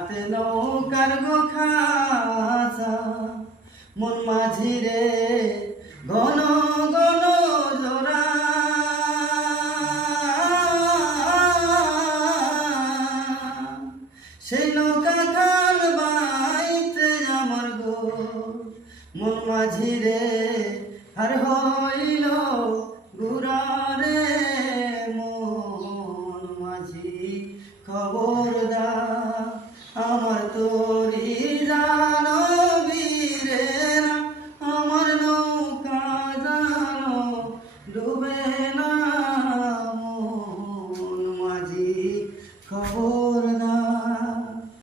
হাতে নৌকার গোখাসা মন মাঝিরে ঘন ঘন জোড়া সেই নৌকা খান বাইতে আমার গো মন মাঝিরে আর হইল গুরারে মন মাঝি খবরদার আমার তোরি জানো বীরে না আমার নৌকা জানো ডুবে না মন মাঝি খবর